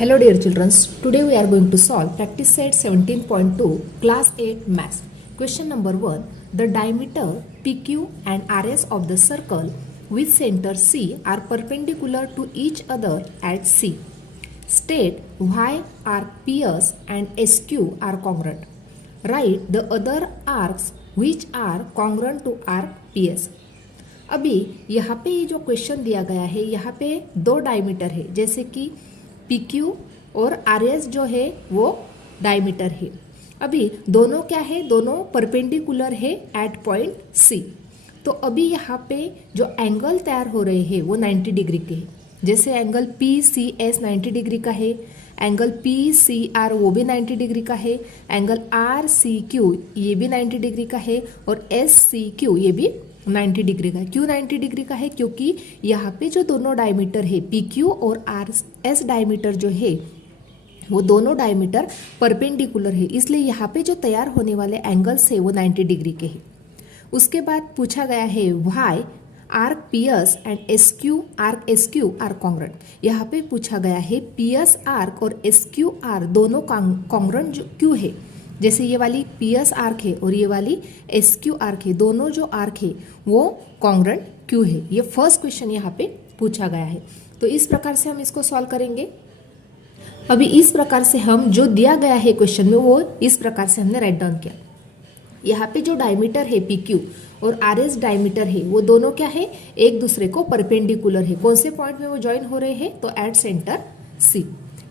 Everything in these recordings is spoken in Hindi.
Hello dear children, today we are going to solve practice set 17.2 class 8 maths. Question number 1. The diameter PQ and RS of the circle with center C are perpendicular to each other at C. State why arc PS and SQ are congruent. Write the other arcs which are congruent to arc PS. अभी यहाँ पे ये जो क्वेश्चन दिया गया है, यहाँ पे दो डायमीटर है, जैसे कि PQ और RS जो है वो डायमीटर है। अभी दोनों क्या है, दोनों परपेंडिकुलर है एट पॉइंट C। तो अभी यहाँ पे जो एंगल तैयार हो रहे हैं वो 90 डिग्री के है। जैसे एंगल PCS 90 डिग्री का है, एंगल PCR वो भी 90 डिग्री का है, एंगल RCQ ये भी 90 डिग्री का है और SCQ ये भी 90 डिग्री का है। क्यों 90 डिग्री का है? क्योंकि यहाँ पे जो दोनों डायमीटर है PQ और RS डायमीटर जो है वो दोनों डायमीटर परपेंडिकुलर है, इसलिए यहाँ पे जो तैयार होने वाले एंगल्स है वो 90 डिग्री के हैं। उसके बाद पूछा गया है why arc PS and SQ are congruent. यहाँ पे पूछा गया है PS आर्क और SQ दोनों कॉन्ग्रुएंट क्यों है। जैसे ये वाली PS आर्क है और ये वाली SQ आर्क है, दोनों जो आर्क है वो कॉन्ग्रुएंट क्यों है, ये फर्स्ट क्वेश्चन यहाँ पे पूछा गया है। तो इस प्रकार से हम इसको सॉल्व करेंगे। अभी इस प्रकार से हम जो दिया गया है क्वेश्चन में वो इस प्रकार से हमने राइट डाउन किया। यहाँ पे जो डायमीटर है PQ और RS डायमीटर है वो दोनों क्या है, एक दूसरे को परपेंडिकुलर है। कौन से पॉइंट में वो ज्वाइन हो रहे हैं? तो एट सेंटर C।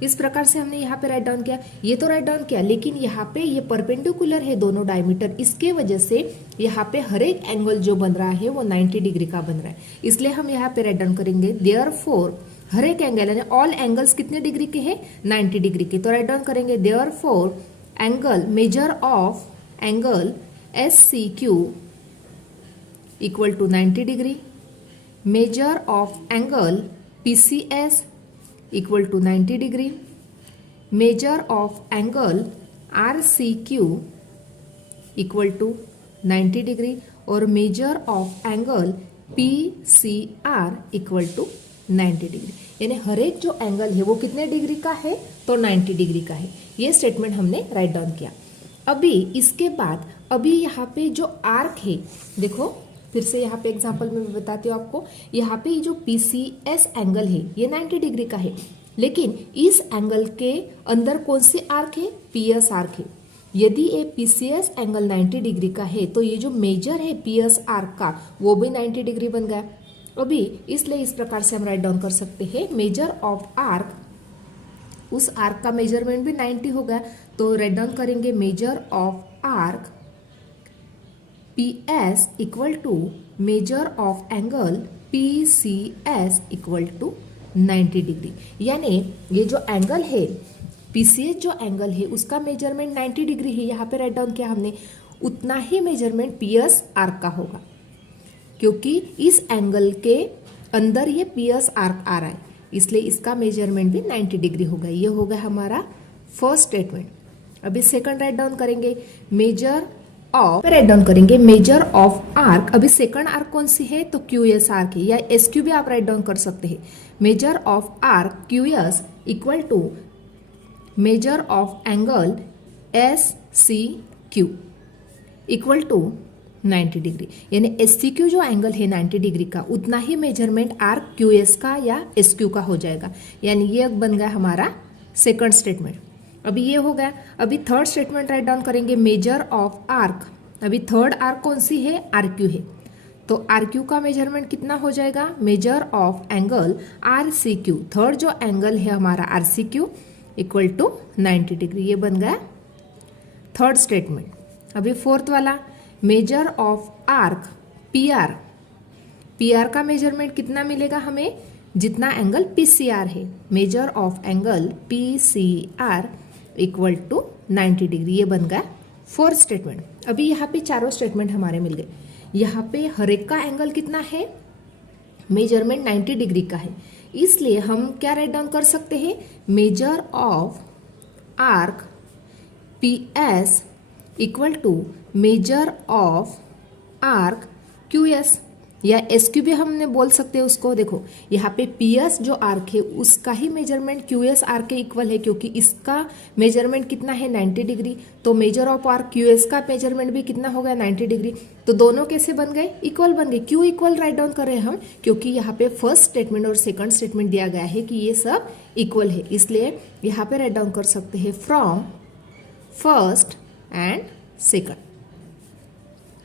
इस प्रकार से हमने यहाँ पे राइट डाउन किया। ये तो राइट डाउन किया, लेकिन यहाँ पे ये परपेंडिकुलर है दोनों डायमीटर, इसके वजह से यहाँ पे हर एक एंगल जो बन रहा है वो 90 डिग्री का बन रहा है, इसलिए हम यहाँ पे राइट डाउन करेंगे देयरफॉर हर एक एंगल यानी ऑल एंगल्स कितने डिग्री के हैं? 90 डिग्री के। तो राइट डाउन करेंगे therefore angle measure of angle SCQ equal to 90 degree, measure of angle PCS equal to 90 degree, measure of angle RCQ equal to 90 degree और measure of angle PCR equal to 90 degree. यानी हर एक जो एंगल है वो कितने डिग्री का है? तो 90 डिग्री का है। ये स्टेटमेंट हमने राइट डाउन किया। अभी इसके बाद अभी यहाँ पे जो आर्क है, देखो फिर से यहाँ पे एग्जांपल में बताती हूँ आपको। यहाँ पे जो PCS एंगल है ये 90 डिग्री का है, लेकिन इस एंगल के अंदर कौन सी आर्क है? PS आर्क है। यदि ये PCS एंगल 90 डिग्री का है तो ये जो मेजर है PS आर्क का वो भी 90 डिग्री बन गया। अभी इसलिए इस प्रकार से हम राइट डाउन कर सकते हैं मेजर ऑफ आर्क, उस आर्क का मेजरमेंट भी 90 हो गया। तो राइट डाउन करेंगे measure of arc PS equal to measure of angle PCS equal to 90 degree. यानी ये जो एंगल है PCS जो एंगल है उसका मेजरमेंट 90 डिग्री है, यहाँ पे राइट डाउन किया हमने, उतना ही मेजरमेंट PS आर्क का होगा, क्योंकि इस एंगल के अंदर ये PS आर्क आ रहा है, इसलिए इसका मेजरमेंट भी 90 डिग्री होगा। ये होगा हमारा फर्स्ट स्टेटमेंट। अभी सेकंड राइट डाउन करेंगे मेजर ऑफ, राइट डाउन करेंगे मेजर ऑफ आर्क। अभी सेकंड आर्क कौन सी है? तो QS आर्क है, या SQ भी आप राइट डाउन कर सकते हैं। Measure of arc QS equal to measure of angle SCQ equal to 90 degree. यानी SCQ जो एंगल है 90 डिग्री का, उतना ही मेजरमेंट आर्क QS का या SQ का हो जाएगा। यानी ये बन गया हमारा सेकंड स्टेटमेंट। अभी ये हो गया। अभी थर्ड स्टेटमेंट राइट डाउन करेंगे मेजर ऑफ आर्क। अभी थर्ड आर्क कौन सी है? RQ है, तो RQ का मेजरमेंट कितना हो जाएगा? Measure of angle RCQ, third जो एंगल है हमारा RCQ इक्वल टू 90 डिग्री। ये बन गया थर्ड स्टेटमेंट। अभी फोर्थ वाला मेजर ऑफ आर्क PR का मेजरमेंट कितना मिलेगा हमें? जितना एंगल PCR है। Measure of angle PCR equal to 90 degree. ये बन गया फोर्थ स्टेटमेंट। अभी यहाँ पे चारों स्टेटमेंट हमारे मिल गए। यहाँ पे हर एक का एंगल कितना है? मेजरमेंट 90 डिग्री का है, इसलिए हम क्या राइट डाउन कर सकते हैं? Measure of arc PS equal to measure of arc QS। या एस क्यू भी हमने बोल सकते हैं उसको। देखो यहाँ पे पी एस जो आर्क है उसका ही मेजरमेंट क्यू एस आर्क के इक्वल है, क्योंकि इसका मेजरमेंट कितना है 90 डिग्री, तो major of arc Q S का मेजरमेंट भी कितना हो गया 90 डिग्री। तो दोनों कैसे बन गए, इक्वल बन गए। क्यों इक्वल राइट डाउन कर रहे हैं हम, क्योंकि यहाँ पे फर्स्ट स्टेटमेंट और सेकंड स्टेटमेंट दिया गया है कि ये सब इक्वल है, इसलिए यहाँ पे राइट डाउन कर सकते हैं from first and second.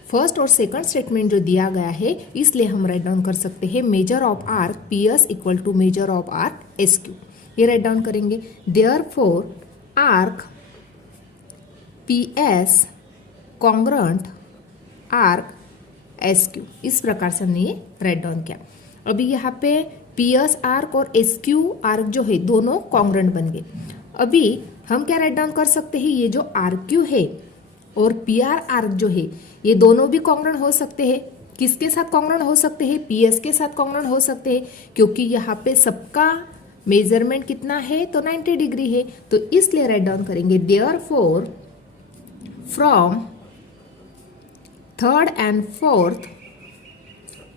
First और सेकंड स्टेटमेंट जो दिया गया है इसलिए हम राइट डाउन कर सकते हैं measure of arc P S equal to measure of arc S Q. ये राइट डाउन करेंगे। Therefore arc P S congruent arc S Q, इस प्रकार से हमने ये राइट डाउन किया। अभी यहाँ पे पी एस आर्क और एस क्यू आर्क जो है दोनों कॉन्ग्रुएंट बन गए। अभी हम क्या राइट डाउन कर सकते हैं, ये जो आर्क क्यू है और पी आर आर्क जो है ये दोनों भी कॉन्ग्रुएंट हो सकते हैं। किसके साथ कॉन्ग्रुएंट हो सकते हैं, पी एस के साथ कॉन्ग्रुएंट हो सकते हैं, क्योंकि यहाँ पे सबका मेजरमेंट कितना है तो 90 डिग्री है, तो इसलिए राइट डाउन करेंगे therefore from third and fourth,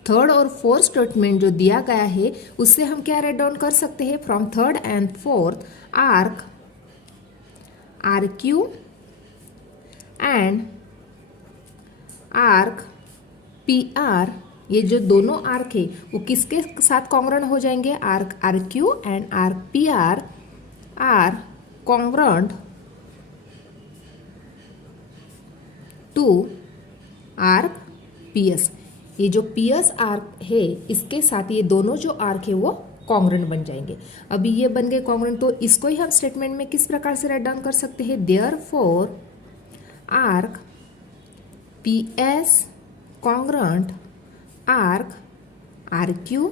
third और फोर्थ स्टेटमेंट जो दिया गया है उससे हम क्या राइट डाउन कर सकते हैं, from third and fourth arc R Q and arc P R, ये जो दोनों आर्क है वो किसके साथ कॉन्ग्रुएंट हो जाएंगे, arc R Q and arc P R congruent to arc P S. ये जो पी एस आर्क है इसके साथ ये दोनों जो आर्क है वो कॉन्ग्रुएंट बन जाएंगे। अभी ये बन गए कॉन्ग्रुएंट, तो इसको ही हम स्टेटमेंट में किस प्रकार से राइट डाउन कर सकते हैं, therefore arc P S congruent arc R Q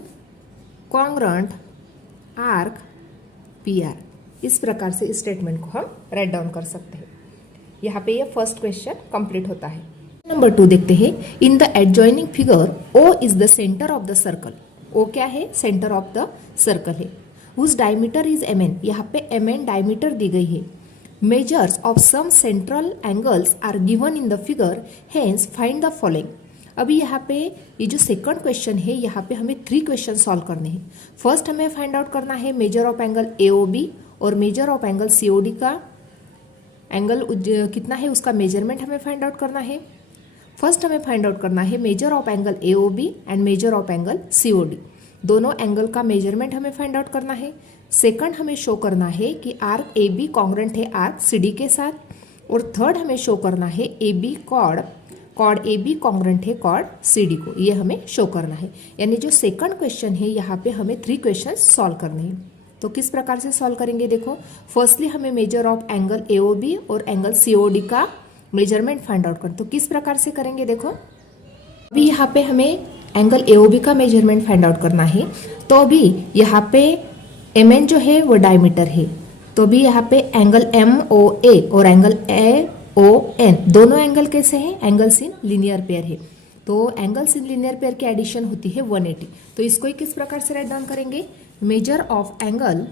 congruent arc P R. इस प्रकार से इस स्टेटमेंट को हम राइट डाउन कर सकते हैं। यहाँ पे ये फर्स्ट क्वेश्चन कंप्लीट होता है। नंबर 2 देखते हैं। In the adjoining figure O is the centre of the circle. O क्या है, सेंटर ऑफ द सर्कल है। Whose diameter is M N, यहाँ पे एम एन डायमीटर दी गई है। Measures of some central angles are given in the figure, hence find the following. अभी यहाँ पे ये जो सेकंड क्वेश्चन है यहाँ पे हमें 3 क्वेश्चन सॉल्व करने हैं। फर्स्ट हमें फाइंड आउट करना है मेजर ऑफ एंगल एओबी और मेजर ऑफ एंगल सीओडी का एंगल कितना है उसका मेजरमेंट हमें फाइंड आउट करना है। फर्स्ट हमें फाइंड आउट करना है measure of angle AOB and measure of angle COD, दोनों एंगल का मेजरमेंट हमें फाइंड आउट करना है। सेकंड हमें शो करना है कि आर्क ए बी कॉन्ग्रुएंट है आर्क सी डी के साथ, और थर्ड हमें शो करना है A B chord A B congruent है कॉर्ड सी डी को, ये हमें शो करना है। यानी जो सेकंड क्वेश्चन है यहाँ पे हमें 3 क्वेश्चन सॉल्व करने हैं। तो किस प्रकार से सॉल्व करेंगे, देखो फर्स्टली हमें मेजर ऑफ एंगल एओबी और एंगल सीओडी का मेजरमेंट फाइंड आउट करना। तो किस प्रकार से करेंगे, देखो अभी यहाँ पे हमें एंगल एओबी का मेजरमेंट फाइंड आउट करना है। तो अभी यहाँ पे एम एन जो है वो डायमीटर है, तो अभी यहाँ पे एंगल एम ओ ए और एंगल ए ओ एन दोनों एंगल कैसे हैं, एंगल्स इन लीनियर पेयर है। तो एंगल्स इन लीनियर पेयर की एडिशन होती है 180। तो इसको ही किस प्रकार से राइट डाउन करेंगे, measure of angle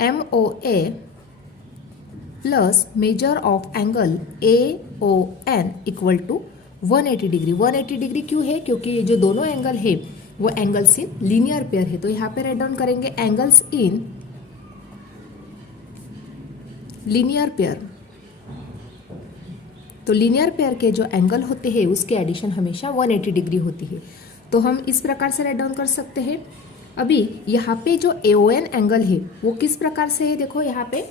M O A plus measure of angle A O N equal to 180 degree. 180 degree क्यों है, क्योंकि ये जो दोनों एंगल है वो एंगल्स इन लीनियर पेयर है। तो यहाँ पे राइट डाउन करेंगे एंगल्स इन लीनियर पेयर। तो लीनियर पेयर के जो एंगल होते हैं उसके एडिशन हमेशा 180 डिग्री होती है। तो हम इस प्रकार से राइट डाउन कर सकते हैं। अभी यहाँ पे जो एओएन एंगल है वो किस प्रकार से है, देखो यहाँ पे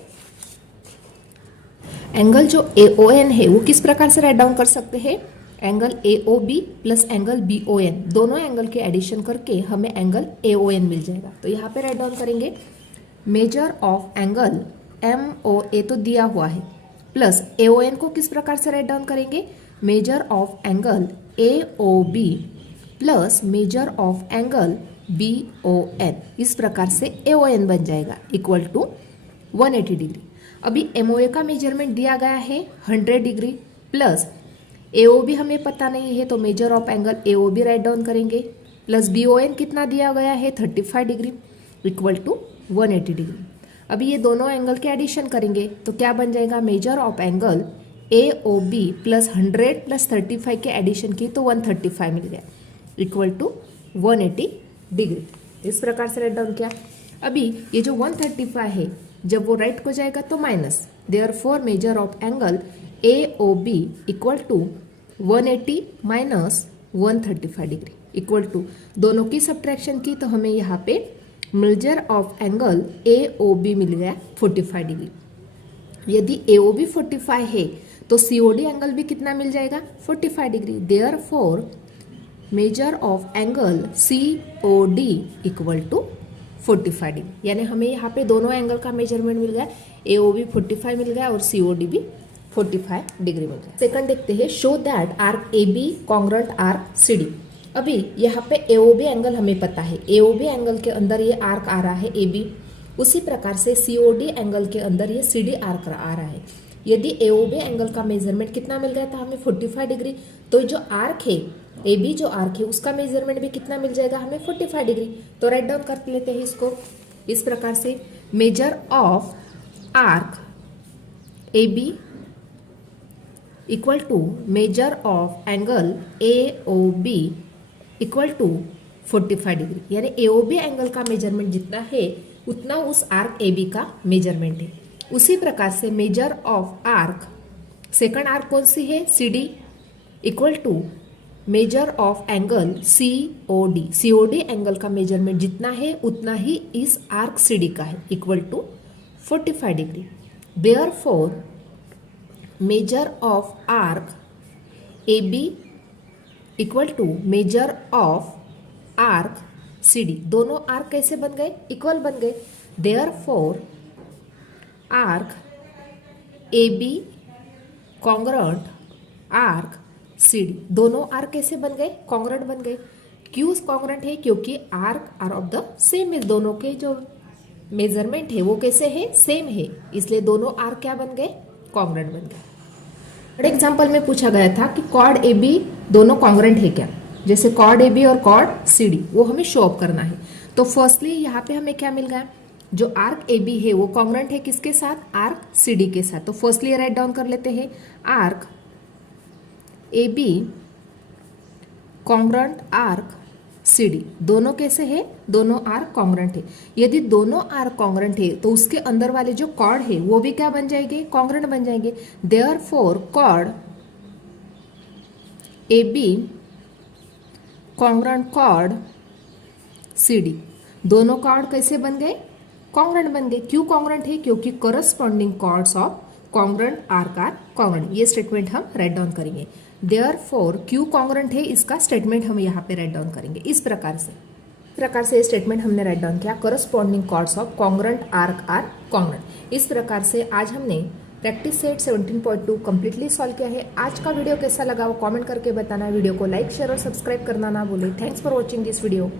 एंगल जो एओएन है वो किस प्रकार से राइट डाउन कर सकते हैं, एंगल एओबी प्लस एंगल बीओएन दोनों एंगल के एडिशन करके हमें एंगल एओएन मिल जाएगा। तो यहाँ पे राइट डाउन करेंगे measure of angle M O A तो दिया हुआ है, प्लस एओएन को किस प्रकार से राइट डाउन करेंगे, measure of angle A O B plus measure of angle B O N, इस प्रकार से एओएन बन जाएगा इक्वल टू 180 डिग्री। अभी एमओए का मेजरमेंट दिया गया है 100 डिग्री प्लस एओ भी हमें पता नहीं है, तो मेजर ऑफ एंगल एओ भी राइट डाउन करेंगे, प्लस बीओएन कितना दिया गया है 35 डिग्री इक्वल टू 180 डिग्री। अभी ये दोनों एंगल के एडिशन करेंगे तो क्या बन जाएगा, measure of angle A O B plus 100 plus 35 के एडिशन की तो 135 मिल गया। Equal to 180 degree. इस प्रकार से राइट डाउन किया। अभी ये जो 135 है जब वो राइट को जाएगा तो minus, therefore measure of angle AOB equal to 180 minus 135 degree equal to, दोनों की सब्ट्रैक्शन की तो हमें यहाँ पे मेजर ऑफ एंगल AOB मिल गया 45 डिग्री। यदि AOB 45 है तो COD एंगल भी कितना मिल जाएगा 45 degree. Therefore measure of angle COD equal to 45 degree. यानी हमें यहाँ पे दोनों एंगल का मेजरमेंट मिल गया, AOB 45 मिल गया और COD भी 45 डिग्री मिल गया। सेकंड देखते हैं, show that arc AB congruent arc CD। अभी यहाँ पे AOB एंगल हमें पता है, AOB एंगल के अंदर ये आर्क आ रहा है AB, उसी प्रकार से COD एंगल के अंदर ये CD आर्क आ रहा है। यदि AOB एंगल का मेजरमेंट कितना मिल गया था हमें 45 डिग्री, तो जो आर्क है AB जो आर्क है उसका मेजरमेंट भी कितना मिल जाएगा हमें 45 डिग्री। तो राइट डाउन कर लेते हैं इसको इस प्रकार से, measure of arc AB equal to measure of angle AOB equal to 45 degree. यानी AOB एंगल का मेजरमेंट जितना है उतना उस आर्क AB का मेजरमेंट है। उसी प्रकार से measure of arc, second arc कौन सी है CD equal to measure of angle COD, COD angle का मेजरमेंट जितना है उतना ही इस आर्क CD का है equal to 45 degree. Therefore measure of arc AB equal to measure of arc CD, दोनों आर्क कैसे बन गए इक्वल बन गए। Therefore arc AB congruent arc CD, दोनों आर्क कैसे बन गए कॉन्ग्रुएंट बन गए। क्यों कॉन्ग्रुएंट है, क्योंकि arc are of the same है, दोनों के जो मेजरमेंट है वो कैसे है सेम है, इसलिए दोनों आर्क क्या बन गए कॉन्ग्रुएंट बन गए। थर्ड एग्जांपल में पूछा गया था कि कॉर्ड AB दोनों कॉन्ग्रुएंट है क्या, जैसे कॉर्ड AB और कॉर्ड CD, वो हमें शो अप करना है। तो फर्स्टली यहाँ पे हमें क्या मिल गया, जो आर्क AB है वो कॉन्ग्रुएंट है किसके साथ, आर्क CD के साथ। तो फर्स्टली राइट डाउन कर लेते हैं, arc AB congruent arc CD, दोनों कैसे है, दोनों आर्क कॉन्ग्रुएंट है। यदि दोनों आर्क कॉन्ग्रुएंट है तो उसके अंदर वाले जो कॉर्ड है वो भी क्या बन जाएंगे कॉन्ग्रुएंट बन जाएंगे। Therefore chord AB congruent chord CD, दोनों कॉर्ड कैसे बन गए कॉन्ग्रुएंट बन गए। क्यों कॉन्ग्रुएंट है, क्योंकि corresponding chords of congruent arc are congruent. ये स्टेटमेंट हम राइट डाउन करेंगे। देयरफॉर क्यों कॉन्ग्रुएंट है इसका स्टेटमेंट हम यहाँ पे राइट डाउन करेंगे इस प्रकार से ये स्टेटमेंट हमने राइट डाउन किया, corresponding chords of congruent arc are congruent. इस प्रकार से आज हमने प्रैक्टिस सेट 17.2 कंप्लीटली सॉल्व किया है। आज का वीडियो कैसा लगा वो कमेंट करके बताना। वीडियो को लाइक शेयर और सब्सक्राइब करना ना भूलें। Thanks for watching this video.